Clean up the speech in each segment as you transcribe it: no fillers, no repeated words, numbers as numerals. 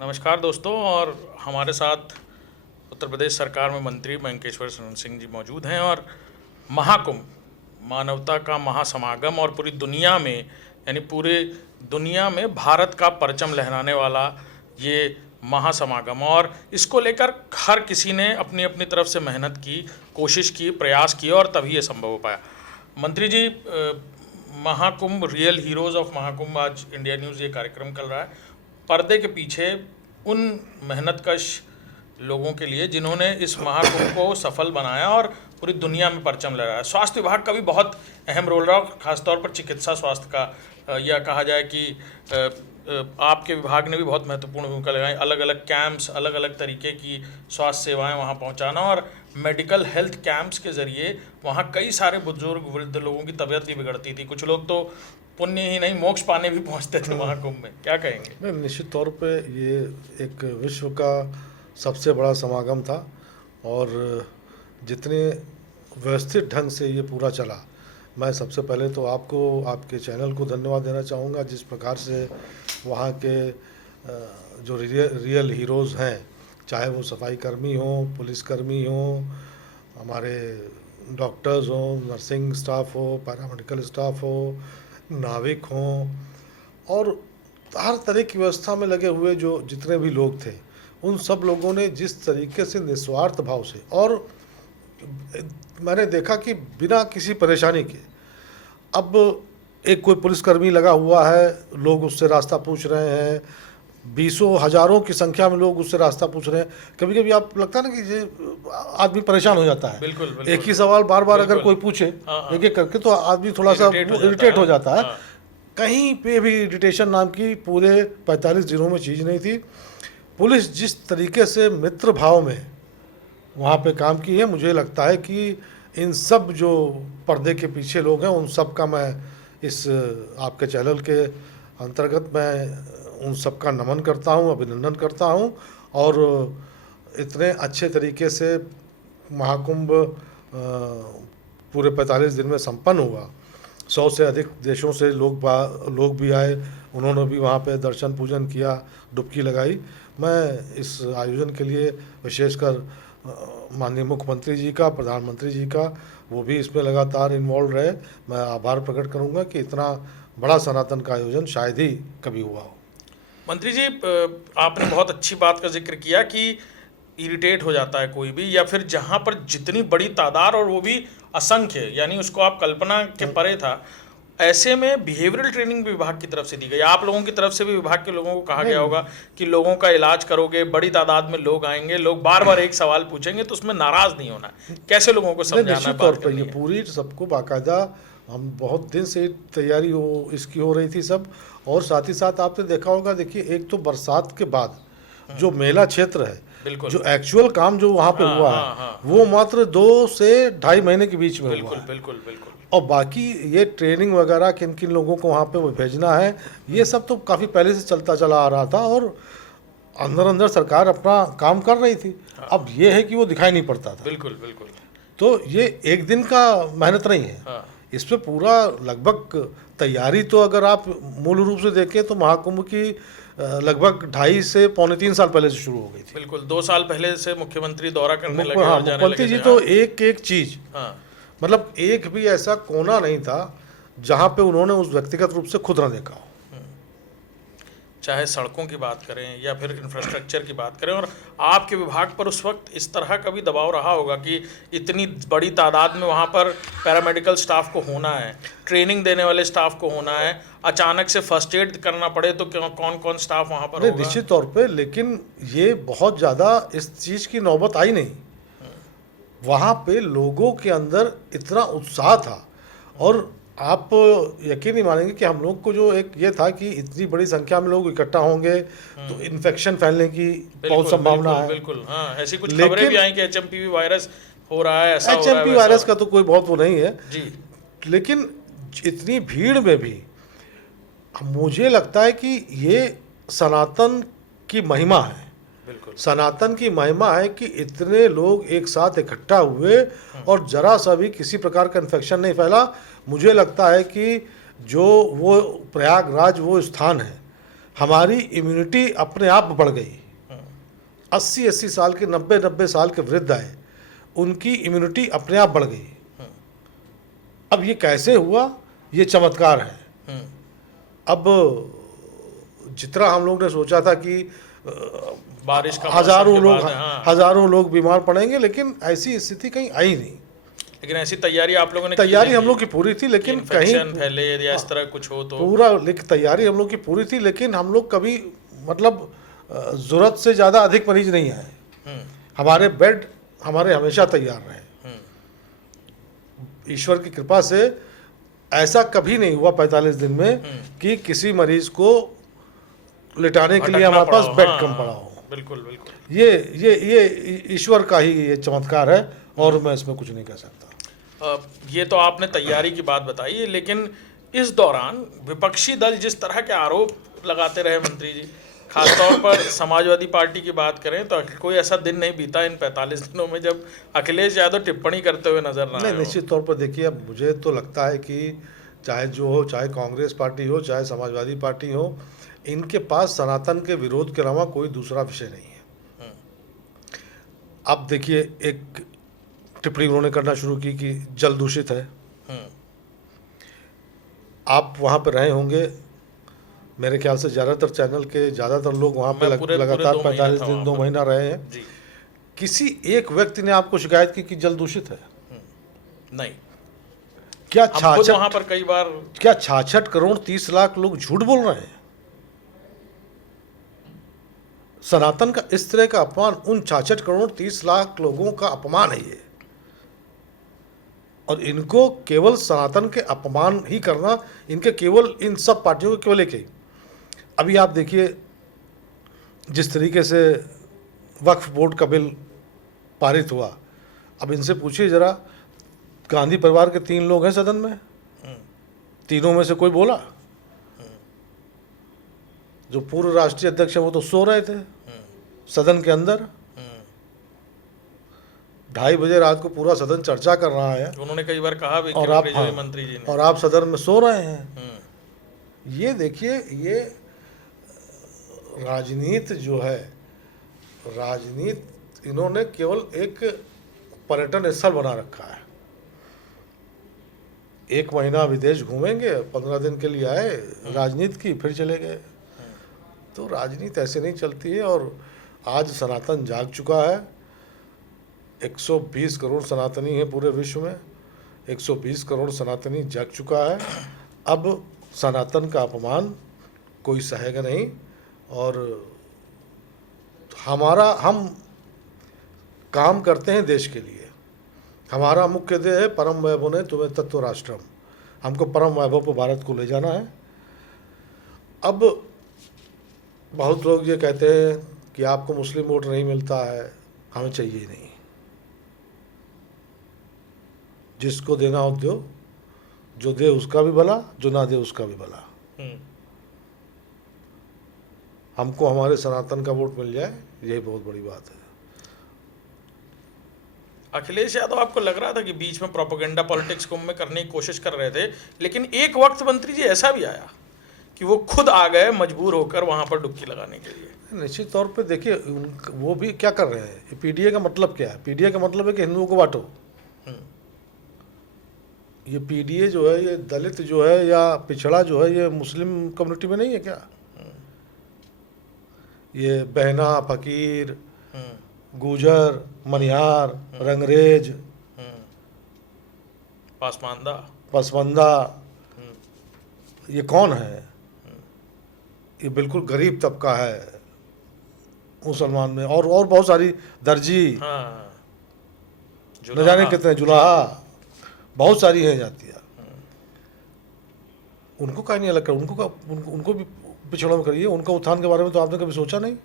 नमस्कार दोस्तों। और हमारे साथ उत्तर प्रदेश सरकार में मंत्री मयंकेश्वर सिंह जी मौजूद हैं। और महाकुंभ, मानवता का महासमागम, और पूरी दुनिया में, यानी पूरे दुनिया में भारत का परचम लहराने वाला ये महासमागम, और इसको लेकर हर किसी ने अपनी अपनी तरफ से मेहनत की, कोशिश की, प्रयास किए, और तभी ये संभव हो पाया। मंत्री ji, Mahakumbh, real heroes of Mahakumbh, आज इंडिया न्यूज़ ये कार्यक्रम कर रहा है पर्दे के पीछे उन मेहनतकश लोगों के लिए जिन्होंने इस महाकुंभ को सफल बनाया और पूरी दुनिया में परचम लहराया। स्वास्थ्य विभाग का भी बहुत अहम रोल रहा, खासतौर पर चिकित्सा स्वास्थ्य का, या कहा जाए कि आपके विभाग ने भी बहुत महत्वपूर्ण भूमिका लगाई। अलग अलग कैंप्स, अलग अलग तरीके की स्वास्थ्य सेवाएं वहां पहुंचाना, और मेडिकल हेल्थ कैंप्स के ज़रिए वहां कई सारे बुजुर्ग वृद्ध लोगों की तबीयत भी बिगड़ती थी। कुछ लोग तो पुण्य ही नहीं, मोक्ष पाने भी पहुंचते थे महाकुंभ में। क्या कहेंगे? नहीं, निश्चित तौर पे ये एक विश्व का सबसे बड़ा समागम था और जितने व्यवस्थित ढंग से ये पूरा चला, मैं सबसे पहले तो आपको, आपके चैनल को धन्यवाद देना चाहूँगा। जिस प्रकार से वहाँ के जो रियल हीरोज़ हैं, चाहे वो सफाई कर्मी हों, पुलिसकर्मी हों, हमारे डॉक्टर्स हों, नर्सिंग स्टाफ हो, पैरामेडिकल स्टाफ हो, नाविक हों, और हर तरह की व्यवस्था में लगे हुए जो जितने भी लोग थे, उन सब लोगों ने जिस तरीके से निस्वार्थ भाव से, और मैंने देखा कि बिना किसी परेशानी के, अब एक कोई पुलिसकर्मी लगा हुआ है, लोग उससे रास्ता पूछ रहे हैं, बीसों हजारों की संख्या में लोग उससे रास्ता पूछ रहे हैं। कभी कभी आप लगता है ना कि ये आदमी परेशान हो जाता है। बिल्कुल, बिल्कुल, एक ही सवाल बार बार अगर कोई पूछे एक एक करके, तो आदमी थोड़ा सा इरिटेट हो जाता है। कहीं पे भी इरिटेशन नाम की पूरे 45 दिनों में चीज़ नहीं थी। पुलिस जिस तरीके से मित्र भाव में वहाँ पे काम की है, मुझे लगता है कि इन सब जो पर्दे के पीछे लोग हैं, उन सब का मैं इस आपके चैनल के अंतर्गत मैं उन सब का नमन करता हूँ, अभिनंदन करता हूँ। और इतने अच्छे तरीके से महाकुंभ पूरे 45 दिन में संपन्न हुआ। 100 से अधिक देशों से लोग भी आए, उन्होंने भी वहाँ पे दर्शन पूजन किया, डुबकी लगाई। मैं इस आयोजन के लिए विशेषकर माननीय मुख्यमंत्री जी का, प्रधानमंत्री जी का, वो भी इसमें लगातार इन्वॉल्व रहे, मैं आभार प्रकट करूँगा कि इतना बड़ा सनातन का आयोजन शायद ही कभी हुआ हो। मंत्री जी, आपने बहुत अच्छी बात का जिक्र किया कि इरिटेट हो जाता है कोई भी, या फिर जहाँ पर जितनी बड़ी तादाद, और वो भी असंख्य, यानी उसको आप कल्पना के परे था। ऐसे में बिहेवियरल ट्रेनिंग भी विभाग की तरफ से दी गई। आप लोगों की तरफ से भी विभाग के लोगों को कहा गया होगा कि लोगों का इलाज करोगे, बड़ी तादाद में लोग आएंगे, लोग बार बार एक सवाल पूछेंगे, तो उसमें नाराज नहीं होना। कैसे लोगों को समझाना? निश्चित तौर पर ये पूरी सबको बाकायदा, हम बहुत दिन से तैयारी इसकी हो रही थी सब। और साथ ही साथ आपने देखा होगा, देखिए, एक तो बरसात के बाद जो मेला क्षेत्र है, जो एक्चुअल काम जो वहाँ पे हुआ है, वो मात्र 2 से ढाई महीने के बीच में हुआ है। बिल्कुल, बिल्कुल। और बाकी ये ट्रेनिंग वगैरह किन किन लोगों को वहाँ पे वो भेजना है, ये सब तो काफ़ी पहले से चलता चला आ रहा था, और अंदर अंदर सरकार अपना काम कर रही थी। अब ये है कि वो दिखाई नहीं पड़ता था। बिल्कुल, बिल्कुल। तो ये एक दिन का मेहनत नहीं है। इस पे पूरा लगभग तैयारी, तो अगर आप मूल रूप से देखें तो महाकुंभ की लगभग 2.5 से पौने 3 साल पहले से शुरू हो गई थी। बिल्कुल, 2 साल पहले से मुख्यमंत्री दौरा करने लगे। हाँ, मुख्यमंत्री जी तो एक एक चीज, मतलब एक भी ऐसा कोना नहीं था जहाँ पे उन्होंने उस व्यक्तिगत रूप से खुद न देखा हो। चाहे सड़कों की बात करें या फिर इंफ्रास्ट्रक्चर की बात करें। और आपके विभाग पर उस वक्त इस तरह का भी दबाव रहा होगा कि इतनी बड़ी तादाद में वहाँ पर पैरामेडिकल स्टाफ को होना है, ट्रेनिंग देने वाले स्टाफ को होना है, अचानक से फर्स्ट एड करना पड़े तो कौन कौन स्टाफ वहाँ पर होगा? निश्चित तौर पे, लेकिन ये बहुत ज़्यादा इस चीज़ की नौबत आई नहीं। वहाँ पे लोगों के अंदर इतना उत्साह था, और आप यकीन नहीं मानेंगे कि हम लोग को जो एक ये था कि इतनी बड़ी संख्या में लोग इकट्ठा होंगे तो इन्फेक्शन फैलने की बहुत संभावना है। बिल्कुल, हाँ, ऐसी कुछ खबरें भी आई कि एचएमपीवी वायरस हो रहा है, ऐसा हो रहा है। एचएमपी वायरस का तो कोई बहुत वो नहीं है जी, लेकिन इतनी भीड़ में भी मुझे लगता है कि ये सनातन की महिमा है। सनातन की महिमा है कि इतने लोग एक साथ इकट्ठा हुए और जरा सा भी किसी प्रकार का इन्फेक्शन नहीं फैला। मुझे लगता है कि जो वो प्रयागराज वो स्थान है हमारी इम्यूनिटी अपने आप बढ़ गई। 80 साल के 90 साल के वृद्ध आए, उनकी इम्यूनिटी अपने आप बढ़ गई। अब ये कैसे हुआ? ये चमत्कार है। अब जितना हम लोग ने सोचा था कि बारिश का हजारों लोग बीमार पड़ेंगे, लेकिन ऐसी स्थिति कहीं आई नहीं। लेकिन ऐसी तैयारी आप लोगों ने तैयारी हम लोग की पूरी थी, लेकिन कहीं फैले या इस तरह कुछ हो तो पूरा, लेकिन तैयारी हम लोग की पूरी थी, लेकिन हम लोग कभी मतलब जरूरत से ज़्यादा अधिक मरीज नहीं आए। हमारे बेड हमारे हमेशा तैयार रहे। ईश्वर की कृपा से ऐसा कभी नहीं हुआ 45 दिन में कि किसी मरीज को लिटाने के लिए हमारे पास बेड कम पड़ा हो। बिल्कुल बिल्कुल, ये ईश्वर का ही ये चमत्कार है, और मैं इसमें कुछ नहीं कह सकता। ये तो आपने तैयारी की बात बताई है, लेकिन इस दौरान विपक्षी दल जिस तरह के आरोप लगाते रहे मंत्री जी, खासतौर पर समाजवादी पार्टी की बात करें तो कोई ऐसा दिन नहीं बीता इन 45 दिनों में जब अखिलेश यादव टिप्पणी करते हुए नजर ना आए। निश्चित तौर पर देखिए, अब मुझे तो लगता है कि चाहे जो हो, चाहे कांग्रेस पार्टी हो, चाहे समाजवादी पार्टी हो, इनके पास सनातन के विरोध के अलावा कोई दूसरा विषय नहीं है। अब देखिए, एक टिप्पणी उन्होंने करना शुरू की कि जल दूषित है। आप वहाँ पर रहे होंगे, मेरे ख्याल से ज़्यादातर चैनल के ज़्यादातर लोग वहाँ पे लगातार 45 दिन 2 महीना रहे हैं जी। किसी एक व्यक्ति ने आपको शिकायत की कि जल दूषित है? नहीं। क्या 66 वहाँ पर कई बार, क्या 66 करोड़ 30 लाख लोग झूठ बोल रहे हैं? सनातन का इस तरह का अपमान, उन 66 करोड़ 30 लाख लोगों का अपमान है ये, और इनको केवल सनातन के अपमान ही करना, इनके केवल इन सब पार्टियों को केवल एक ही। अभी आप देखिए, जिस तरीके से वक्फ बोर्ड का बिल पारित हुआ, अब इनसे पूछिए जरा, गांधी परिवार के 3 लोग हैं सदन में, तीनों में से कोई बोला? जो पूर्व राष्ट्रीय अध्यक्ष है वो तो सो रहे थे सदन के अंदर। 2:30 बजे रात को पूरा सदन चर्चा कर रहा है, उन्होंने कई बार कहा भी, और आप मंत्री जी ने, और आप सदन में सो रहे हैं। ये देखिए, ये राजनीति जो है, राजनीति इन्होंने केवल एक पर्यटन स्थल बना रखा है। 1 महीना विदेश घूमेंगे, 15 दिन के लिए आए, राजनीति की, फिर चले गए। तो राजनीति ऐसे नहीं चलती है। और आज सनातन जाग चुका है। 120 करोड़ सनातनी है पूरे विश्व में, 120 करोड़ सनातनी जाग चुका है। अब सनातन का अपमान कोई सहेगा नहीं। और हम काम करते हैं देश के लिए। हमारा मुख्य ध्येय है परम वैभव ने तुम्हें तत्व राष्ट्रम। हमको परम वैभव पर भारत को ले जाना है। अब बहुत लोग ये कहते हैं कि आपको मुस्लिम वोट नहीं मिलता है, हमें चाहिए नहीं। जिसको देना हो दो, जो दे उसका भी भला, जो ना दे उसका भी भला। हमको हमारे सनातन का वोट मिल जाए, यही बहुत बड़ी बात है। अखिलेश यादव, आपको लग रहा था कि बीच में प्रोपेगेंडा पॉलिटिक्स कुंभ में करने की कोशिश कर रहे थे, लेकिन एक वक्त मंत्री जी ऐसा भी आया कि वो खुद आ गए मजबूर होकर वहां पर डुबकी लगाने के लिए? निश्चित तौर पे देखिए, वो भी क्या कर रहे हैं। पीडीए का मतलब क्या है? पीडीए का मतलब है कि हिंदुओं को बांटो। ये पीडीए जो है, ये दलित जो है या पिछड़ा जो है, ये मुस्लिम कम्युनिटी में नहीं है क्या? ये बहना, फकीर, गुजर, मनिहार, रंगरेज, पसमानदा, ये कौन है? ये बिल्कुल गरीब तबका है मुसलमान में। और बहुत सारी दर्जी, न जाने कितने जुलाहा, बहुत सारी है जातियाँ। उनको कहीं नहीं अलग कर, उनको भी पिछड़ों में करिए। उनका उत्थान के बारे में तो आपने कभी सोचा नहीं।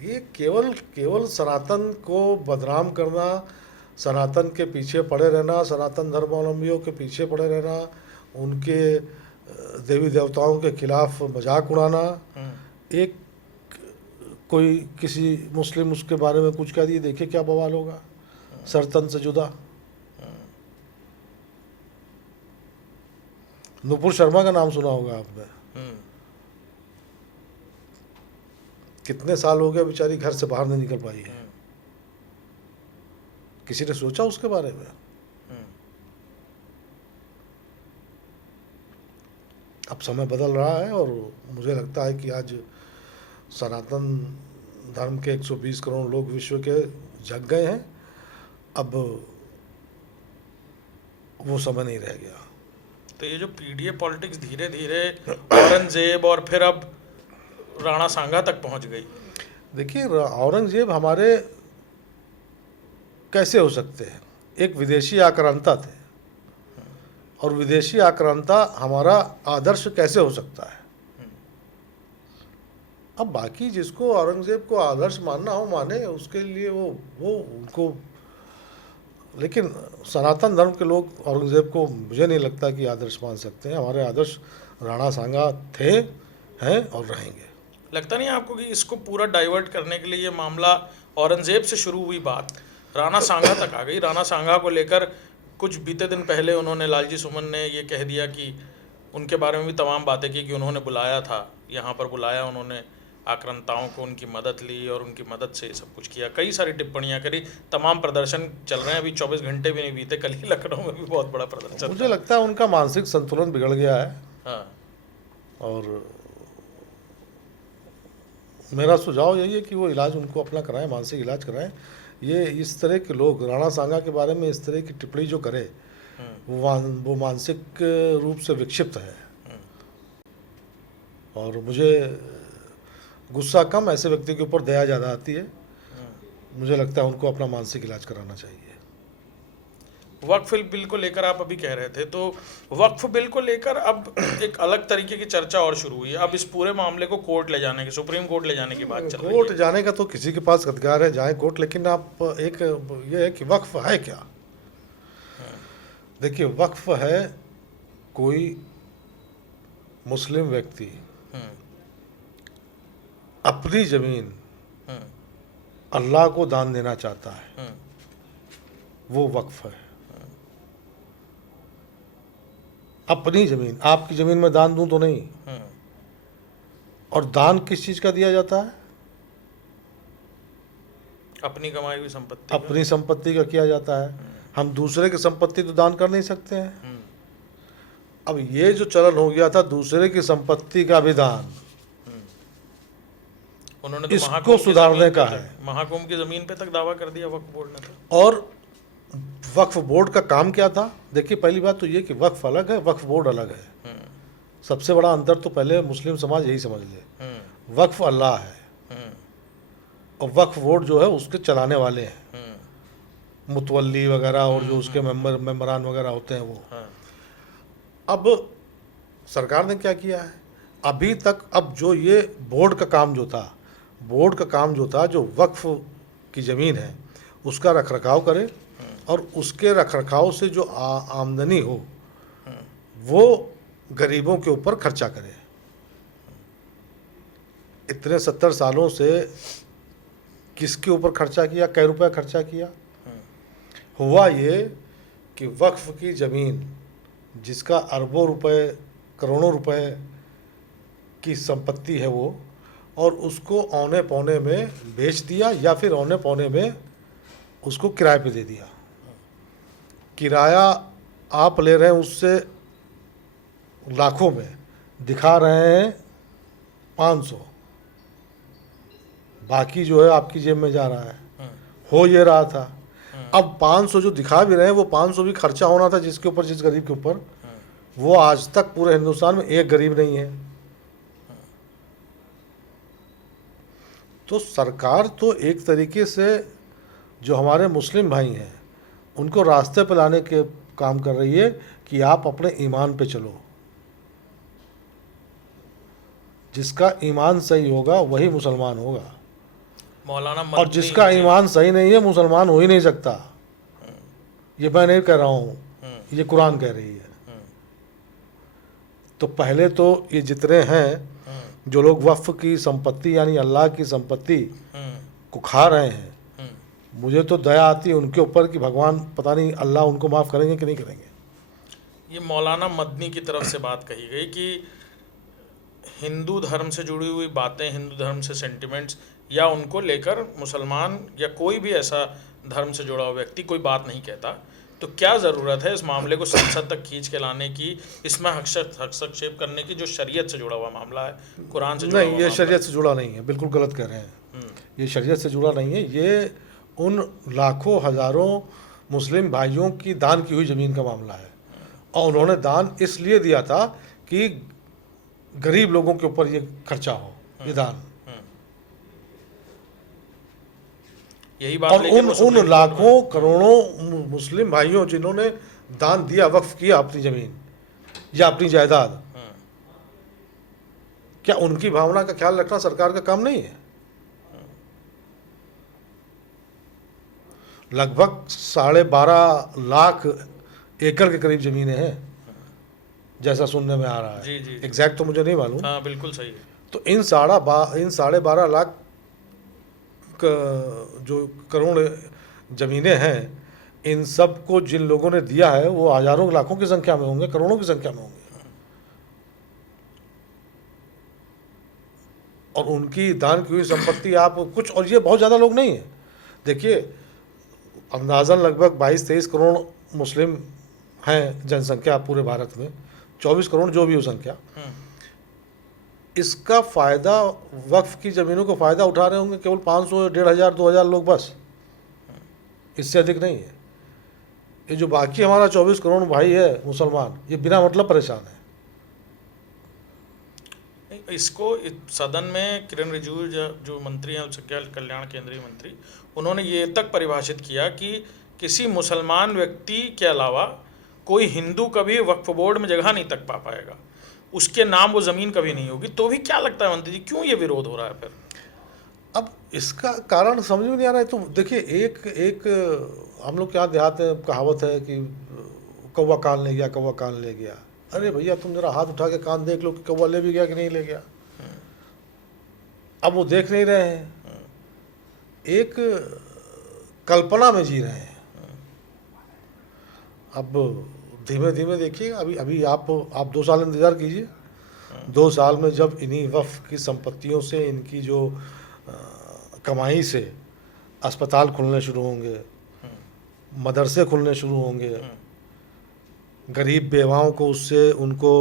ये केवल सनातन को बदनाम करना, सनातन के पीछे पड़े रहना, सनातन धर्मावलंबियों के पीछे पड़े रहना, उनके देवी देवताओं के खिलाफ मजाक उड़ाना। एक कोई किसी मुस्लिम उसके बारे में कुछ कह दिए, देखिए क्या बवाल होगा, सरतन से जुदा। नुपुर शर्मा का नाम सुना होगा आपने। कितने साल हो गए बेचारी घर से बाहर नहीं निकल पाई है। किसी ने सोचा उसके बारे में? अब समय बदल रहा है और मुझे लगता है कि आज सनातन धर्म के 120 करोड़ लोग विश्व के जग गए हैं। अब वो समय नहीं रह गया। तो ये जो पीडीए पॉलिटिक्स धीरे धीरे औरंगजेब और फिर अब राणा सांगा तक पहुंच गई। देखिए, औरंगजेब हमारे कैसे हो सकते हैं? एक विदेशी आक्रांता थे और विदेशी आक्रांता हमारा आदर्श कैसे हो सकता है? अब बाकी जिसको औरंगजेब को आदर्श मानना हो माने, उसके लिए वो उनको, लेकिन सनातन धर्म के लोग औरंगजेब को मुझे नहीं लगता कि आदर्श मान सकते हैं। हमारे आदर्श राणा सांगा थे, हैं और रहेंगे। लगता नहीं आपको कि इसको पूरा डाइवर्ट करने के लिए ये मामला औरंगजेब से शुरू हुई बात राणा सांगा तक आ गई? राणा सांगा को लेकर कुछ बीते दिन पहले उन्होंने, लालजी सुमन ने ये कह दिया कि उनके बारे में भी तमाम बातें की कि उन्होंने बुलाया था, यहाँ पर बुलाया, उन्होंने आक्रांताओं को, उनकी मदद ली और उनकी मदद से सब कुछ किया। कई सारी टिप्पणियां करी, तमाम प्रदर्शन चल रहे हैं, अभी 24 घंटे भी नहीं बीते, कल ही लखनऊ में भी बहुत बड़ा प्रदर्शन। मुझे लगता है उनका मानसिक संतुलन बिगड़ गया है। हाँ। और मेरा सुझाव यही है कि वो इलाज उनको अपना कराएं, मानसिक इलाज कराएं। ये इस तरह के लोग राणा सांगा के बारे में इस तरह की टिप्पणी जो करे वो मानसिक रूप से विक्षिप्त है। और मुझे गुस्सा कम, ऐसे व्यक्ति के ऊपर दया ज़्यादा आती है। मुझे लगता है उनको अपना मानसिक इलाज कराना चाहिए। वक्फ बिल को लेकर आप अभी कह रहे थे, तो वक्फ बिल को लेकर अब एक अलग तरीके की चर्चा और शुरू हुई है। अब इस पूरे मामले को कोर्ट ले जाने की, सुप्रीम कोर्ट ले जाने की बात चल रही है। कोर्ट जाने का तो किसी के पास अधिकार है, जाए कोर्ट, लेकिन आप एक ये है कि वक्फ है क्या? देखिए, वक्फ है कोई मुस्लिम व्यक्ति अपनी जमीन अल्लाह को दान देना चाहता है, वो वक्फ है। अपनी जमीन, आपकी जमीन में दान दूं तो नहीं। और दान किस चीज का दिया जाता है? अपनी कमाई हुई संपत्ति, अपनी संपत्ति का किया जाता है। हम दूसरे की संपत्ति तो दान कर नहीं सकते हैं। अब ये जो चलन हो गया था दूसरे की संपत्ति का भी दान, उन्होंने तो इसको सुधारने का है। महाकुंभ की जमीन पे तक दावा कर दिया वक्फ बोर्ड ने तो। और वक्फ बोर्ड का काम क्या था? देखिए, पहली बात तो ये कि वक्फ अलग है, वक्फ बोर्ड अलग है। सबसे बड़ा अंतर तो पहले मुस्लिम समाज यही समझ ले, वक्फ अल्लाह है और वक्फ बोर्ड जो है उसके चलाने वाले हैं, मुतवल्ली वगैरह और जो उसके मेंबरान वगैरह होते हैं वो। अब सरकार ने क्या किया है अभी तक? अब जो ये बोर्ड का काम जो था, जो वक्फ की ज़मीन है उसका रखरखाव करे और उसके रखरखाव से जो आमदनी हो वो गरीबों के ऊपर खर्चा करे। इतने 70 सालों से किसके ऊपर खर्चा किया? कै रुपया खर्चा किया? हुआ ये कि वक्फ की ज़मीन जिसका अरबों रुपए, करोड़ों रुपए की संपत्ति है वो, और उसको औने पौने में बेच दिया या फिर औने पौने में उसको किराए पे दे दिया। किराया आप ले रहे हैं उससे लाखों में, दिखा रहे हैं 500, बाकी जो है आपकी जेब में जा रहा है। हो ये रहा था। अब 500 जो दिखा भी रहे हैं वो 500 भी खर्चा होना था जिसके ऊपर, जिस गरीब के ऊपर, वो आज तक पूरे हिंदुस्तान में एक गरीब नहीं है। तो सरकार तो एक तरीके से जो हमारे मुस्लिम भाई हैं उनको रास्ते पे लाने के काम कर रही है कि आप अपने ईमान पे चलो। जिसका ईमान सही होगा वही मुसलमान होगा, मौलाना और जिसका ईमान सही नहीं है मुसलमान हो ही नहीं सकता। ये मैं नहीं कह रहा हूँ, ये कुरान कह रही है। तो पहले तो ये जितने हैं जो लोग वक्फ की संपत्ति यानी अल्लाह की संपत्ति को खा रहे हैं, मुझे तो दया आती है उनके ऊपर कि भगवान पता नहीं अल्लाह उनको माफ़ करेंगे कि नहीं करेंगे। ये मौलाना मदनी की तरफ से बात कही गई कि हिंदू धर्म से जुड़ी हुई बातें, हिंदू धर्म से सेंटिमेंट्स, या उनको लेकर मुसलमान या कोई भी ऐसा धर्म से जुड़ा हुआ व्यक्ति कोई बात नहीं कहता, तो क्या ज़रूरत है इस मामले को संसद तक खींच के लाने की, इसमें हस्तक्षेप करने की, जो शरीयत से जुड़ा हुआ मामला है, कुरान से जुड़ा हुआ नहीं, ये शरीयत से जुड़ा नहीं है, बिल्कुल गलत कह रहे हैं। ये शरीयत से जुड़ा नहीं है, ये उन लाखों हजारों मुस्लिम भाइयों की दान की हुई ज़मीन का मामला है, और उन्होंने दान इसलिए दिया था कि गरीब लोगों के ऊपर ये खर्चा हो, ये दान। यही बात, और उन लाखों करोड़ों मुस्लिम भाइयों जिन्होंने दान दिया, वक्फ किया अपनी ज़मीन या अपनी जायदाद, क्या उनकी भावना का ख्याल रखना सरकार का काम नहीं है? लगभग 12.5 लाख एकड़ के करीब ज़मीनें हैं, जैसा सुनने में आ रहा है। जी। एग्जैक्ट तो मुझे नहीं मालूम। हाँ, बिल्कुल सही है। तो इन 12.5 लाख जो करोड़ ज़मीनें हैं, इन सब को जिन लोगों ने दिया है वो हजारों लाखों की संख्या में होंगे, करोड़ों की संख्या में होंगे, और उनकी दान की हुई संपत्ति आप कुछ, और ये बहुत ज़्यादा लोग नहीं है। देखिए, अंदाज़न लगभग 22-23 करोड़ मुस्लिम हैं जनसंख्या पूरे भारत में, 24 करोड़ जो भी हो संख्या, इसका फ़ायदा, वक्फ की ज़मीनों को फ़ायदा उठा रहे होंगे केवल 500, 1,500, 2,000 लोग बस, इससे अधिक नहीं है। ये जो बाकी हमारा 24 करोड़ भाई है मुसलमान, ये बिना मतलब परेशान है। इसको सदन में किरण रिजिजू जो मंत्री हैं, अल्पसंख्यक कल्याण केंद्रीय मंत्री, उन्होंने ये तक परिभाषित किया कि किसी मुसलमान व्यक्ति के अलावा कोई हिंदू कभी वक्फ बोर्ड में जगह नहीं तक पा पाएगा, उसके नाम वो ज़मीन कभी नहीं होगी। तो भी क्या लगता है मंत्री जी, क्यों ये विरोध हो रहा है फिर? अब इसका कारण समझ में नहीं आ रहा है। तो देखिए, एक हम लोग के यहाँ देहात में कहावत है कि कौवा कान ले गया, कौवा कान ले गया। अरे भैया, तुम जरा हाथ उठा के कान देख लो कि कौवा ले भी गया कि नहीं ले गया। अब वो देख नहीं रहे हैं, एक कल्पना में जी रहे हैं। अब धीमे धीमे देखिए, अभी आप 2 साल इंतज़ार कीजिए। 2 साल में जब इन्हीं वक्फ की संपत्तियों से, इनकी जो कमाई से अस्पताल खुलने शुरू होंगे, मदरसे खुलने शुरू होंगे, गरीब बेवाओं को उससे उनको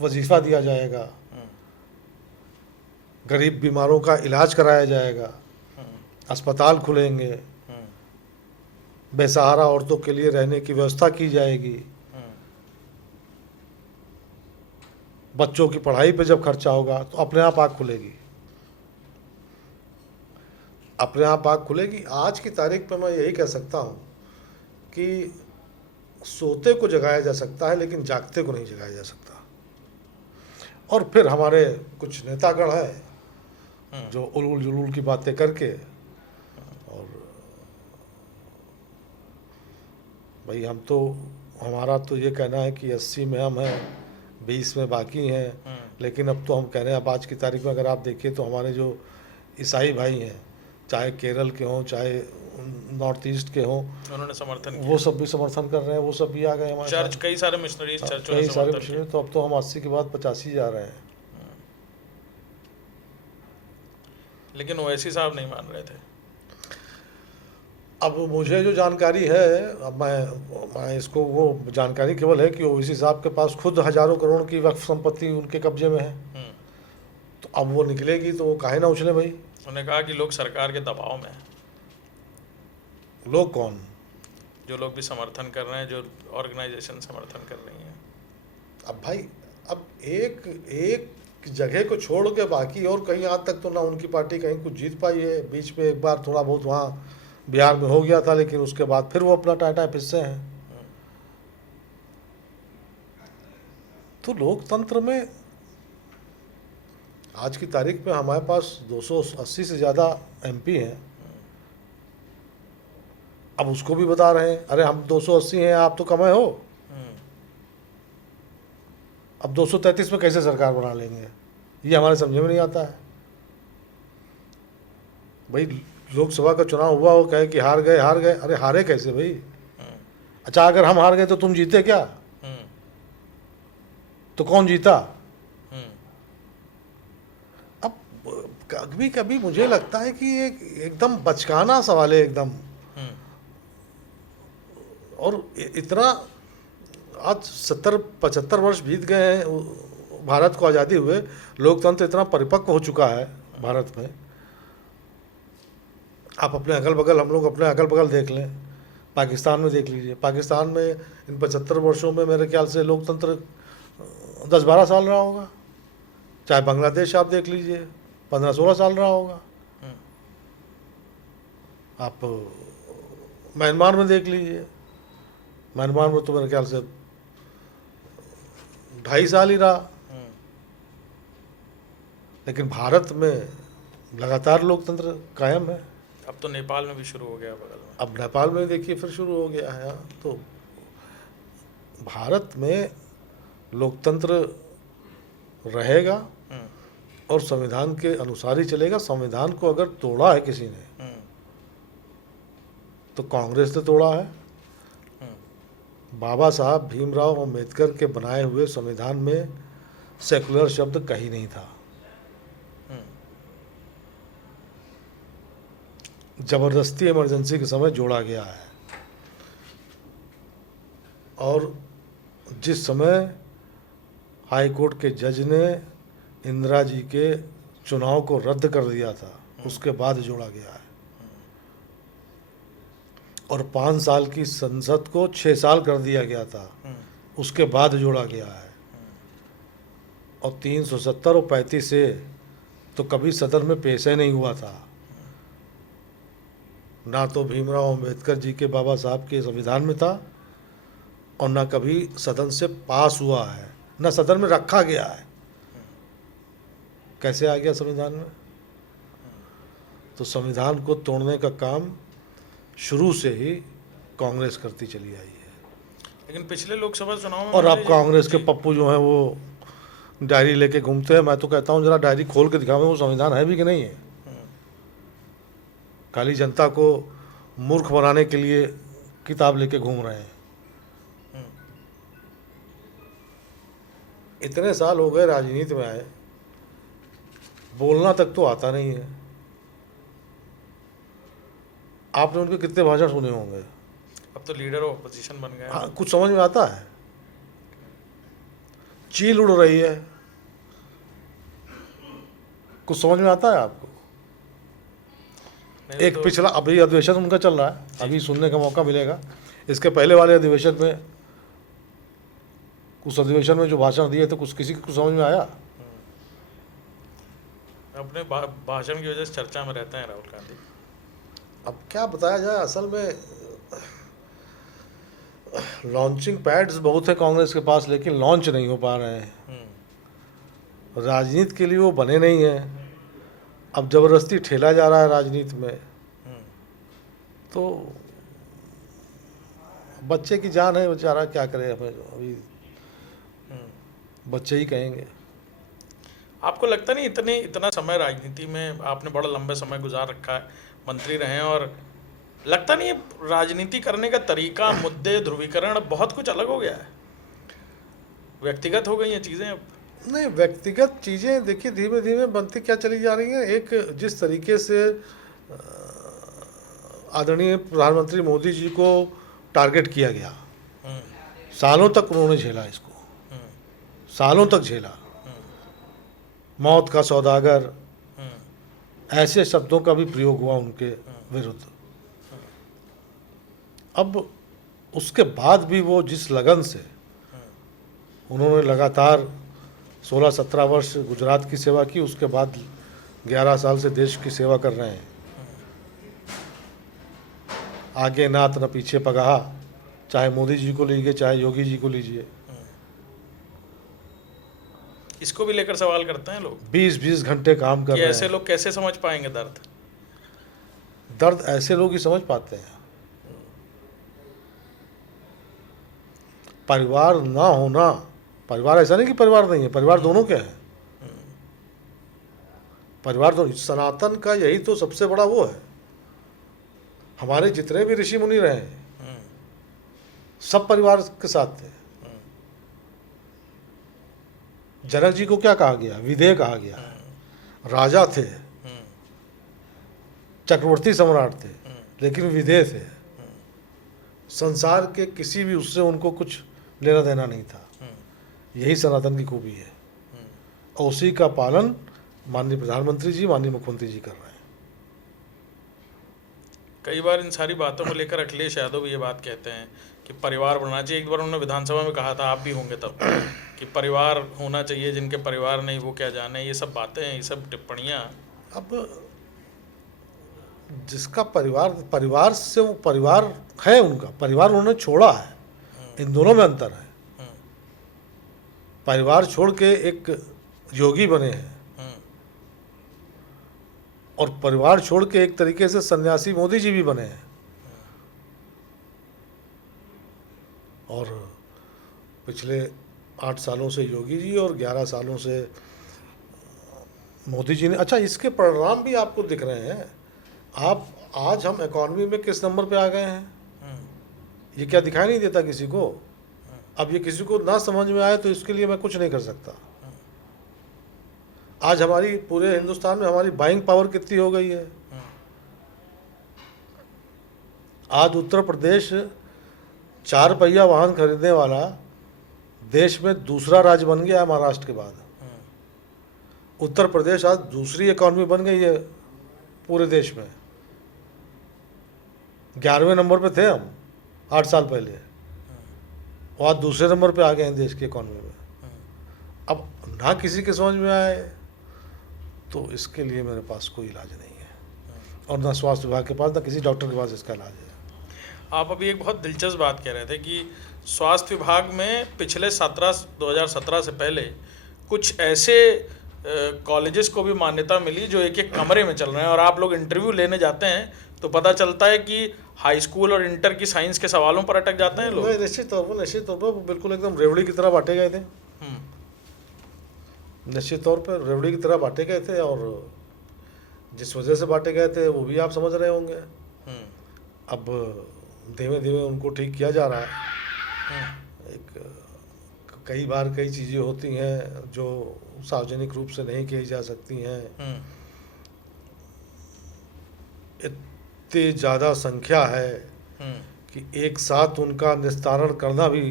वजीफ़ा दिया जाएगा, गरीब बीमारों का इलाज कराया जाएगा, अस्पताल खुलेंगे, बेसहारा औरतों के लिए रहने की व्यवस्था की जाएगी, बच्चों की पढ़ाई पे जब खर्चा होगा तो अपने आप आँख खुलेगी, अपने आप आँख खुलेगी। आज की तारीख पे मैं यही कह सकता हूँ कि सोते को जगाया जा सकता है, लेकिन जागते को नहीं जगाया जा सकता। और फिर हमारे कुछ नेतागण हैं जो उलूल जुलूल की बातें करके, और भाई हमारा तो ये कहना है कि 80 में हम हैं, 20 में बाकी हैं, लेकिन अब तो हम कह रहे हैं, अब आज की तारीख में अगर आप देखिए तो हमारे जो ईसाई भाई हैं, चाहे केरल के हों, चाहे नॉर्थ ईस्ट के हों, उन्होंने समर्थन किया, वो सब भी समर्थन कर रहे हैं, वो सब भी आ गए हमारे चर्च, साथ। कई सारे मिशनरीज चर्चों कई ने सारे समर्थन मिशनरी, तो अब तो हम 80 के बाद 85 जा रहे हैं। लेकिन ओवैसी साहब नहीं मान रहे थे। अब मुझे जो जानकारी है, अब मैं इसको, वो जानकारी केवल है कि ओवैसी साहब के पास खुद हजारों करोड़ की वक्फ संपत्ति उनके कब्जे में है, तो अब वो निकलेगी तो वो काहे ना उछले भाई। उन्होंने कहा कि लोग सरकार के दबाव में हैं। लोग कौन? जो लोग भी समर्थन कर रहे हैं, जो ऑर्गेनाइजेशन समर्थन कर रही हैं। अब भाई, अब एक जगह को छोड़ के बाकी और कहीं आज तक तो ना उनकी पार्टी कहीं कुछ जीत पाई है। बीच में एक बार थोड़ा बहुत वहाँ बिहार में हो गया था, लेकिन उसके बाद फिर वो अपना टाटा फिस्से हैं। तो लोकतंत्र में आज की तारीख में हमारे पास 280 से ज़्यादा MP हैं। अब उसको भी बता रहे हैं, अरे हम 280 हैं, आप तो कम हो। अब 233 में कैसे सरकार बना लेंगे, ये हमारे समझ में नहीं आता है। भाई, लोकसभा का चुनाव हुआ, वो कहे कि हार गए। अरे हारे कैसे भाई? अच्छा, अगर हम हार गए तो तुम जीते क्या? तो कौन जीता? कभी कभी मुझे लगता है कि एक एकदम बचकाना सवाल है एकदम। और इतना आज 70-75 वर्ष बीत गए हैं भारत को आज़ादी हुए, लोकतंत्र इतना परिपक्व हो चुका है भारत में। आप अपने अगल बगल, हम लोग अपने अगल बगल देख लें, पाकिस्तान में देख लीजिए। पाकिस्तान में इन 75 वर्षों में मेरे ख्याल से लोकतंत्र 10-12 साल रहा होगा। चाहे बांग्लादेश आप देख लीजिए, 15-16 साल रहा होगा। आप म्यांमार में देख लीजिए, म्यांमार में तो मेरे ख्याल से 2.5 साल ही रहा। लेकिन भारत में लगातार लोकतंत्र कायम है। अब तो नेपाल में भी शुरू हो गया बगल में। अब नेपाल में देखिए फिर शुरू हो गया है। तो भारत में लोकतंत्र रहेगा और संविधान के अनुसार ही चलेगा। संविधान को अगर तोड़ा है किसी ने तो कांग्रेस ने तोड़ा है। बाबा साहब भीमराव अंबेडकर के बनाए हुए संविधान में सेकुलर शब्द कहीं नहीं था। जबरदस्ती इमरजेंसी के समय जोड़ा गया है। और जिस समय हाई कोर्ट के जज ने इंदिरा जी के चुनाव को रद्द कर दिया था, उसके बाद जोड़ा गया है। और 5 साल की संसद को 6 साल कर दिया गया था, उसके बाद जोड़ा गया है। और 370 और 35 से तो कभी सदन में पेश ही नहीं हुआ था। ना तो भीमराव अंबेडकर जी के बाबा साहब के संविधान में था और ना कभी सदन से पास हुआ है, ना सदन में रखा गया है। कैसे आ गया संविधान में? तो संविधान को तोड़ने का काम शुरू से ही कांग्रेस करती चली आई है। लेकिन पिछले लोकसभा चुनाव में और अब कांग्रेस के पप्पू जो हैं वो डायरी लेके घूमते हैं। मैं तो कहता हूँ जरा डायरी खोल के दिखाओ वो संविधान है भी कि नहीं है। खाली जनता को मूर्ख बनाने के लिए किताब लेके घूम रहे हैं। इतने साल हो गए राजनीति में आए, बोलना तक तो आता नहीं है। आपने उनके कितने भाषण सुने होंगे। अब तो लीडर ऑफ अपोजिशन बन गए। हाँ, कुछ समझ में आता है? चील उड़ रही है, कुछ समझ में आता है आपको? एक तो पिछला अभी अधिवेशन उनका चल रहा है, अभी सुनने का मौका मिलेगा। इसके पहले वाले अधिवेशन में, उस अधिवेशन में जो भाषण दिए थे, कुछ किसी को समझ में आया? अपने भाषण की वजह से चर्चा में रहते हैं राहुल गांधी। अब क्या बताया जाए, असल में लॉन्चिंग पैड्स बहुत है कांग्रेस के पास, लेकिन लॉन्च नहीं हो पा रहे हैं। राजनीति के लिए वो बने नहीं हैं। अब जबरदस्ती ठेला जा रहा है राजनीति में। तो बच्चे की जान है, बेचारा क्या करे, हमें अभी बच्चे ही कहेंगे। आपको लगता नहीं इतना समय राजनीति में आपने बड़ा लंबे समय गुजार रखा है, मंत्री रहे हैं, और लगता नहीं है राजनीति करने का तरीका, मुद्दे, ध्रुवीकरण बहुत कुछ अलग हो गया है, व्यक्तिगत हो गई हैं चीज़ें अब? नहीं, व्यक्तिगत चीज़ें देखिए धीमे धीमे बनती क्या चली जा रही हैं। एक जिस तरीके से आदरणीय प्रधानमंत्री मोदी जी को टारगेट किया गया, सालों तक उन्होंने झेला इसको, सालों तक झेला। मौत का सौदागर, ऐसे शब्दों का भी प्रयोग हुआ उनके विरुद्ध। अब उसके बाद भी वो जिस लगन से उन्होंने लगातार 16-17 वर्ष गुजरात की सेवा की, उसके बाद 11 साल से देश की सेवा कर रहे हैं। आगे नात न पीछे पगाहा, चाहे मोदी जी को लीजिए चाहे योगी जी को लीजिए। इसको भी लेकर सवाल करते हैं लोग, 20-20 घंटे काम कर रहे हैं। ऐसे लोग कैसे समझ पाएंगे दर्द? दर्द ऐसे लोग ही समझ पाते हैं। परिवार ना होना, परिवार ऐसा नहीं कि परिवार नहीं है, परिवार दोनों के हैं। परिवार तो सनातन का यही तो सबसे बड़ा वो है। हमारे जितने भी ऋषि मुनि रहे हैं सब परिवार के साथ थे। जनक जी को क्या कहा गया? विदेह कहा गया। राजा थे, चक्रवर्ती सम्राट थे, लेकिन विधेय थे। संसार के किसी भी उससे उनको कुछ लेना देना नहीं था। यही सनातन की खूबी है, और उसी का पालन माननीय प्रधानमंत्री जी, माननीय मुख्यमंत्री जी कर रहे हैं। कई बार इन सारी बातों को लेकर अखिलेश यादव भी ये बात कहते हैं कि परिवार बनना चाहिए। एक बार उन्होंने विधानसभा में कहा था, आप भी होंगे तब, कि परिवार होना चाहिए, जिनके परिवार नहीं वो क्या जाने। ये सब बातें, ये सब टिप्पणियाँ। अब जिसका परिवार से वो परिवार है, उनका परिवार उन्होंने छोड़ा है। इन दोनों में अंतर है। परिवार छोड़ के एक योगी बने हैं, और परिवार छोड़ के एक तरीके से सन्यासी मोदी जी भी बने हैं। और पिछले 8 सालों से योगी जी और 11 सालों से मोदी जी ने। अच्छा, इसके परिणाम भी आपको दिख रहे हैं। आप आज हम इकॉनमी में किस नंबर पे आ गए हैं, ये क्या दिखाई नहीं देता किसी को? अब ये किसी को ना समझ में आए तो इसके लिए मैं कुछ नहीं कर सकता। आज हमारी पूरे हिंदुस्तान में हमारी बाइंग पावर कितनी हो गई है। आज उत्तर प्रदेश 4 पहिया वाहन खरीदने वाला देश में दूसरा राज्य बन गया है, महाराष्ट्र के बाद। उत्तर प्रदेश आज दूसरी इकॉनमी बन गई है पूरे देश में। 11वें नंबर पे थे हम 8 साल पहले, और आज दूसरे नंबर पे आ गए हैं देश की इकॉनमी में। अब ना किसी के समझ में आए तो इसके लिए मेरे पास कोई इलाज नहीं है, और ना स्वास्थ्य विभाग के पास, ना किसी डॉक्टर के पास इसका इलाज है। आप अभी एक बहुत दिलचस्प बात कह रहे थे कि स्वास्थ्य विभाग में पिछले 2017 से पहले कुछ ऐसे कॉलेजेस को भी मान्यता मिली जो एक एक कमरे में चल रहे हैं, और आप लोग इंटरव्यू लेने जाते हैं तो पता चलता है कि हाई स्कूल और इंटर की साइंस के सवालों पर अटक जाते हैं लोग। निश्चित तौर पर बिल्कुल एकदम रेवड़ी की तरह बांटे गए थे। निश्चित तौर पर रेवड़ी की तरह बांटे गए थे, और जिस वजह से बांटे गए थे वो भी आप समझ रहे होंगे। अब धीमे धीमे उनको ठीक किया जा रहा है। कई बार कई चीज़ें होती हैं जो सार्वजनिक रूप से नहीं कही जा सकती हैं। इतनी ज़्यादा संख्या है कि एक साथ उनका निस्तारण करना भी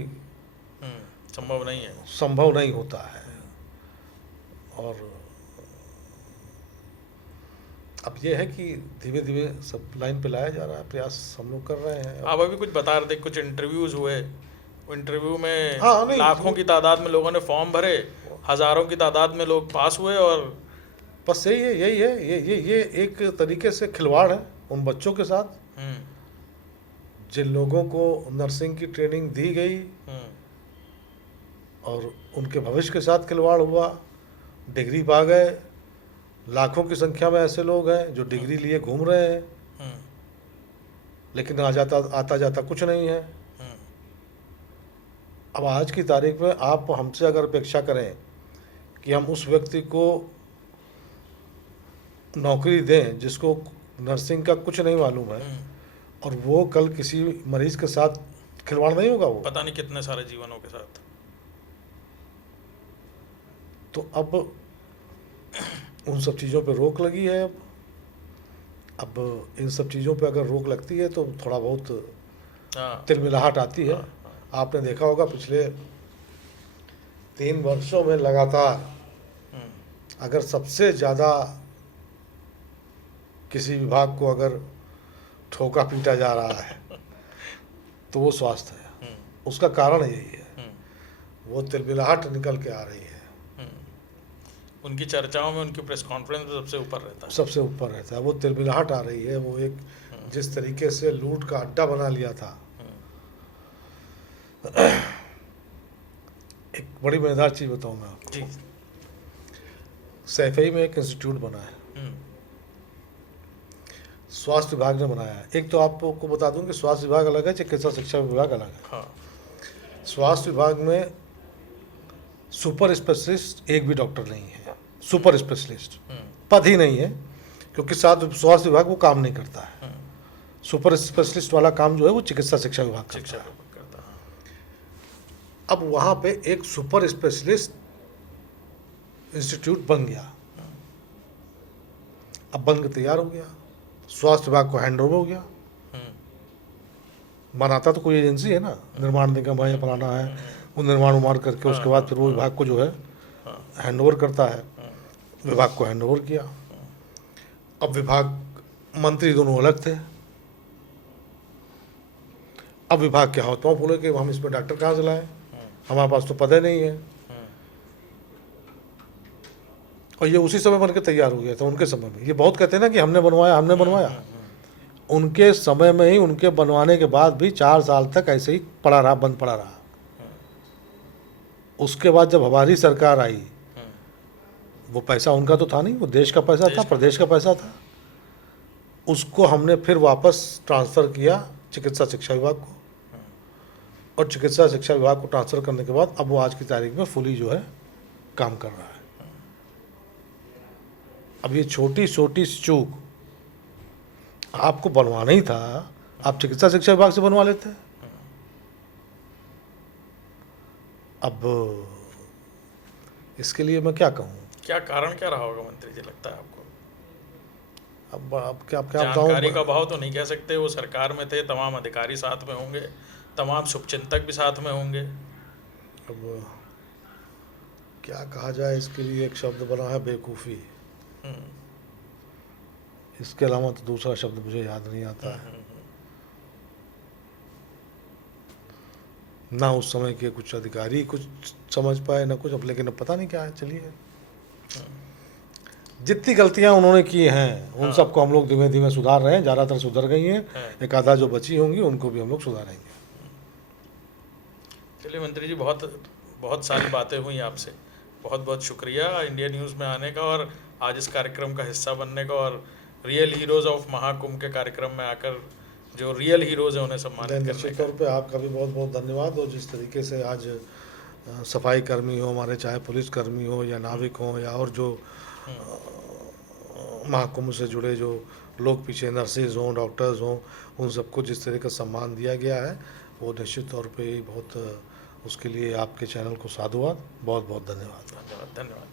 संभव नहीं होता है। और अब ये है कि धीमे धीमे सब लाइन पे लाया जा रहा है, प्रयास हम लोग कर रहे हैं। आप अभी कुछ बता रहे थे, कुछ इंटरव्यूज हुए, इंटरव्यू में हाँ, लाखों की तादाद में लोगों ने फॉर्म भरे, हजारों की तादाद में लोग पास हुए, और बस यही है, ये एक तरीके से खिलवाड़ है उन बच्चों के साथ जिन लोगों को नर्सिंग की ट्रेनिंग दी गई, और उनके भविष्य के साथ खिलवाड़ हुआ। डिग्री पा गए, लाखों की संख्या में ऐसे लोग हैं जो डिग्री लिए घूम रहे हैं, लेकिन आता जाता कुछ नहीं है। अब आज की तारीख में आप हमसे अगर अपेक्षा करें कि हम उस व्यक्ति को नौकरी दें जिसको नर्सिंग का कुछ नहीं मालूम है, और वो कल किसी मरीज के साथ खिलवाड़ नहीं होगा, वो पता नहीं कितने सारे जीवनों के साथ। तो अब उन सब चीज़ों पे रोक लगी है। अब इन सब चीज़ों पे अगर रोक लगती है तो थोड़ा बहुत तिलमिलाहट आती है। आपने देखा होगा पिछले 3 वर्षों में लगातार अगर सबसे ज़्यादा किसी विभाग को अगर ठोका पीटा जा रहा है तो वो स्वास्थ्य है। उसका कारण यही है, वो तिलमिलाहट निकल के आ रही है। उनकी चर्चाओं में, उनकी प्रेस कॉन्फ्रेंस में सबसे ऊपर रहता है, सबसे ऊपर रहता है। वो तिलमिलाहट आ रही है। वो एक जिस तरीके से लूट का अड्डा बना लिया था। एक बड़ी मजेदार चीज़ बताऊँ मैं आपको जी। सैफई में एक इंस्टीट्यूट बना है, स्वास्थ्य विभाग ने बनाया है। एक तो आपको बता दूं कि स्वास्थ्य विभाग अलग है, चिकित्सा शिक्षा विभाग अलग है। हाँ। स्वास्थ्य विभाग में सुपर स्पेशलिस्ट एक भी डॉक्टर नहीं है। सुपर स्पेशलिस्ट पद ही नहीं है, क्योंकि स्वास्थ्य विभाग वो काम नहीं करता है। सुपर स्पेशलिस्ट वाला काम जो है वो चिकित्सा शिक्षा विभाग करता है। अब वहाँ पे एक सुपर स्पेशलिस्ट इंस्टीट्यूट बन गया, अब बन के तैयार हो गया। स्वास्थ्य विभाग को हैंड ओवर हो गया। बनाता तो कोई एजेंसी है ना, निर्माण निगम है या फलाना है, वो निर्माण उमार करके उसके बाद फिर वो विभाग को जो है हैंड ओवर करता है। विभाग को हैंड ओवर किया। अब विभाग मंत्री दोनों अलग थे। अब विभाग के हाथ पांव फूले कि हम इसमें डॉक्टर कहाँ से लाएं, हमारे पास तो पता नहीं है। और ये उसी समय बन के तैयार हो गया था, उनके समय में। ये बहुत कहते हैं ना कि हमने बनवाया। उनके समय में ही, उनके बनवाने के बाद भी 4 साल तक ऐसे ही पड़ा रहा, बंद पड़ा रहा। उसके बाद जब हमारी सरकार आई, वो पैसा उनका तो था नहीं, वो देश का पैसा था, प्रदेश का पैसा था। उसको हमने फिर वापस ट्रांसफ़र किया चिकित्सा शिक्षा विभाग को, और चिकित्सा शिक्षा विभाग को ट्रांसफ़र करने के बाद अब वो आज की तारीख में फुली जो है काम कर रहा है। अब ये छोटी छोटी चूक आपको बनवाना ही था, आप चिकित्सा शिक्षा विभाग से बनवा लेते। अब इसके लिए मैं क्या कहूँ, क्या कारण क्या रहा होगा मंत्री जी, लगता है आपको? अब क्या जानकारी का अभाव तो नहीं कह सकते, वो सरकार में थे, तमाम अधिकारी साथ में होंगे, तमाम शुभचिंतक भी साथ में होंगे। अब क्या कहा जाए, इसके लिए एक शब्द बना है बेवकूफ़ी। इसके अलावा तो दूसरा शब्द मुझे याद नहीं आता है। ना उस समय के कुछ अधिकारी कुछ समझ पाए, ना कुछ। अब लेकिन अब पता नहीं क्या है। चलिए, जितनी गलतियां उन्होंने की हैं उन सबको हम लोग धीमे धीमे सुधार रहे हैं। ज़्यादातर सुधर गई हैं, एक आधा जो बची होंगी उनको भी हम लोग सुधारेंगे। चलिए मंत्री जी, बहुत सारी बातें हुई आपसे। बहुत बहुत शुक्रिया इंडिया न्यूज़ में आने का और आज इस कार्यक्रम का हिस्सा बनने का, और रियल हीरोज़ ऑफ महाकुंभ के कार्यक्रम में आकर जो रियल हीरोज़ हैं उन्हें सम्मानित करने का। निश्चित तौर पे आपका भी बहुत बहुत धन्यवाद। और जिस तरीके से आज सफाई कर्मी हो हमारे, चाहे पुलिस कर्मी हो या नाविक हो या और जो महाकुंभ से जुड़े जो लोग पीछे, नर्सेज हों, डॉक्टर्स हों, उन सबको जिस तरह का सम्मान दिया गया है, वो निश्चित तौर पे बहुत, उसके लिए आपके चैनल को साधुवाद, बहुत बहुत धन्यवाद। धन्यवाद।